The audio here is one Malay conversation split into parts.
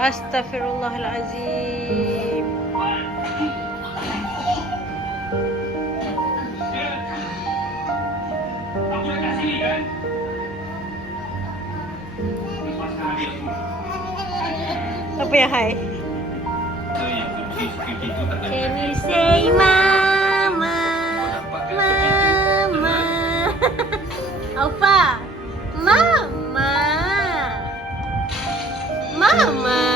Astaghfirullahalazim. Apa yang hai? Can you say mama? Mama. Alfa. Mama. Mama.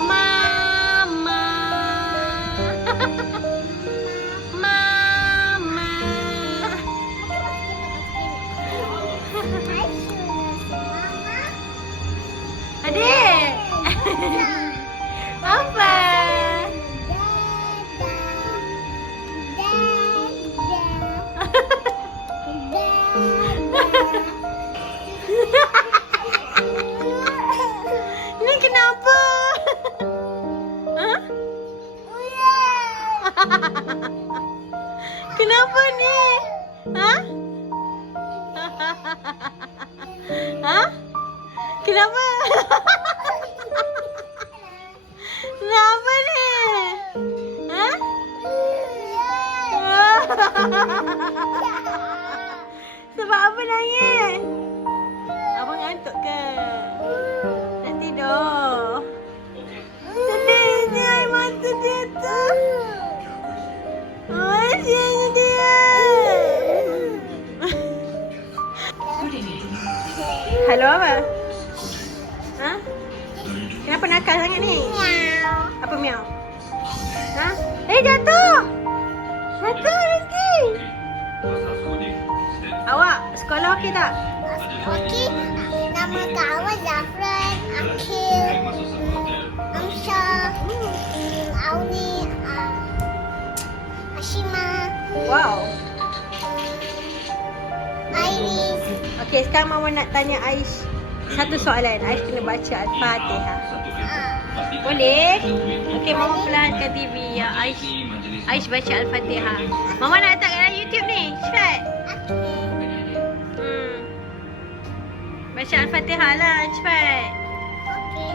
Mama. Mama. Adik. Apa? Ini kenapa? Hah? Kenapa ni? Hah? Hah? Kenapa? Kenapa ni? Hah? Sebab apa nangis? Abang ngantuk ke? Nak tidur? Sedihnya air mata dia tu. Kasihannya dia. Halo apa? Ha? Kenapa nakal sangat ni? Miau. Apa miau? Ha? Jatuh! Jatuh nanti! Awak sekolah okey tak? Okey. Nama kawan Zafran, Akhil, Amsyah, Auni, Ashima, Wow. Iris. Okey, sekarang Mama nak tanya Aish satu soalan. Aish kena baca Al-Fatihah. Boleh? Okey, Mama perlahankan TV ya. Aish baca Al-Fatihah. Mama nak letak kat YouTube ni. Cepat. Baca Al-Fatihah lah. Cepat. Okey.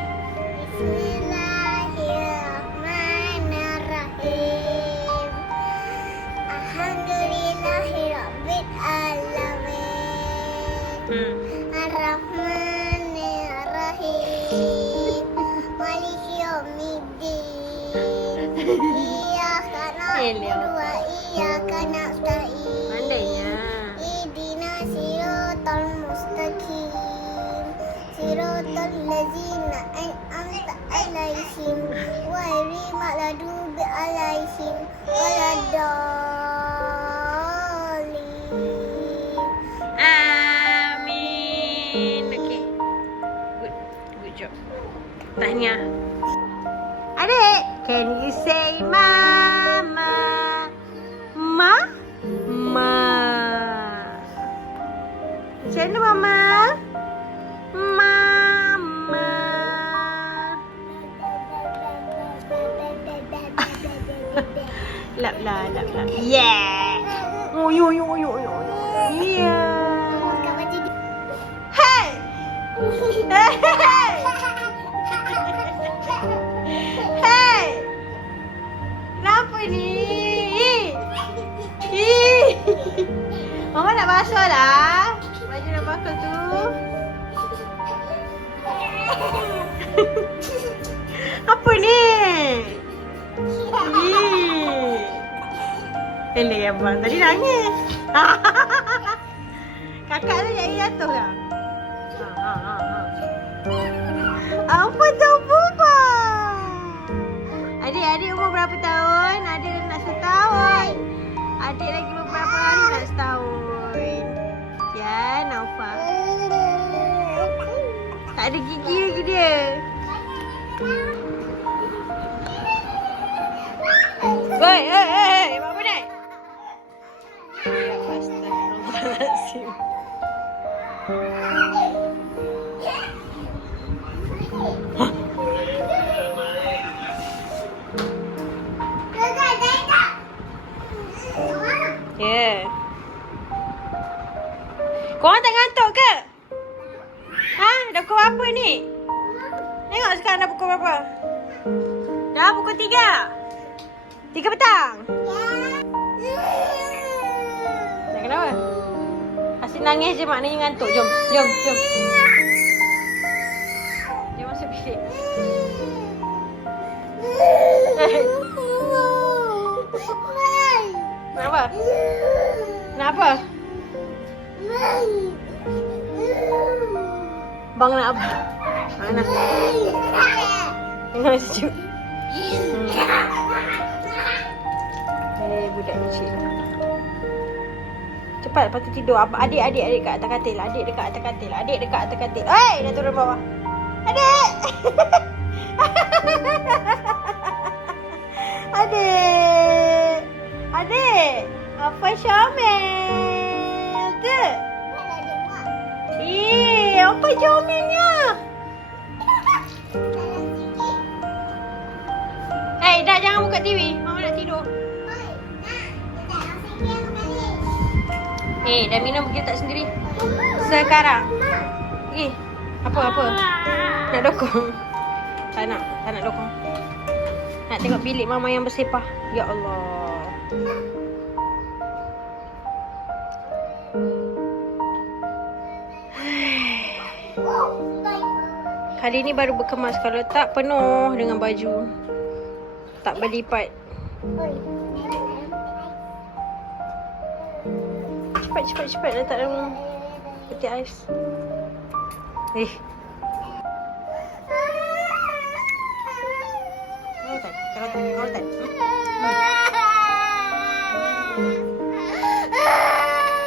Bismillahirrahmanirrahim. Alhamdulillahirabbil alamin. Ar-Rahmanir-Rahim. Maliki yaumiddin. Iyyaka na'budu wa iyyaka nasta'in. Pandainya. Ihdinas siratal mustaqim. Siratal ladzina an'amta 'alaihim ghairil maghdubi 'alaihim waladdallin. Amin. Okey. Good job. Tahniah. Adik, can you say mama? Ma? Macam mana mama? Mama. Lap lah. Yeah. Oh, yo. Yeah. Hey! Hey! Kenapa ni? Mama nak basuh lah. Baju nak basuh tu. Apa ni? Eleh abang tadi nangis. Kakak tu jadi jatuh lah. Apa tu Buba? Adik umur berapa tahun? Adik nak setahun. Adik lagi beberapa hari nak setahun. Ya, nampak. Tak ada gigi lagi dia. Oi, buat apa ni? Ya, astagfirullahaladzim. Ya. Korang tak ngantuk ke? Ha? Dah pukul berapa ni? Tengok sekarang dah pukul berapa? Dah pukul 3. 3 petang. Nak kenapa? Asyik nangis je maknanya ngantuk. Jom. Jom masuk bilik. Kenapa? Kenapa? Bang nak apa? Mana? Tengok sejuk. Budak kecil. Cepat, lepas tu tidur. Adik kat atas katil. Adik dekat atas katil. Dah turun bawah. Adik! Adik! Apa Syamel tu? Apa jomelnya? Dah jangan buka TV. Mama nak tidur. Dah minum pergi letak sendiri. Sekarang. Apa? Nak dokong? Tak nak dokong. Nak tengok bilik mama yang bersepah. Ya Allah. Kali ni baru berkemas. Kalau tak penuh dengan baju. Tak berlipat. Cepat letak dalam peti ais. Kalau tak.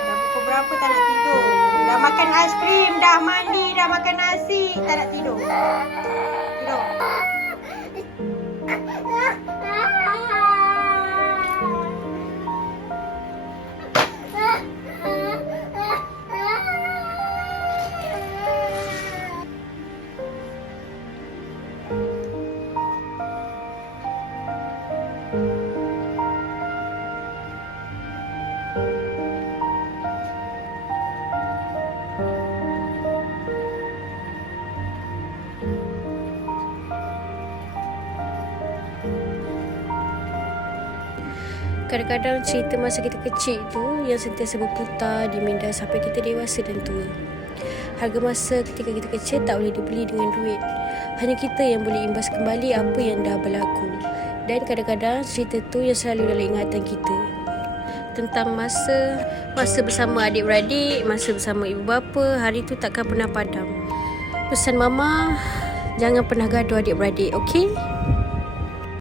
Dah pukul berapa tak nak tidur? Dah makan aiskrim, dah mandi, dah makan nasi, tak nak tidur. Tidur. Kadang-kadang cerita masa kita kecil tu yang sentiasa berputar di minda sampai kita dewasa dan tua. Harga masa ketika kita kecil tak boleh dibeli dengan duit. Hanya kita yang boleh imbas kembali apa yang dah berlaku. Dan kadang-kadang cerita tu yang selalu dalam ingatan kita. Tentang masa bersama adik-beradik, masa bersama ibu bapa, hari tu takkan pernah padam. Pesan mama, jangan pernah gaduh adik-beradik, okey?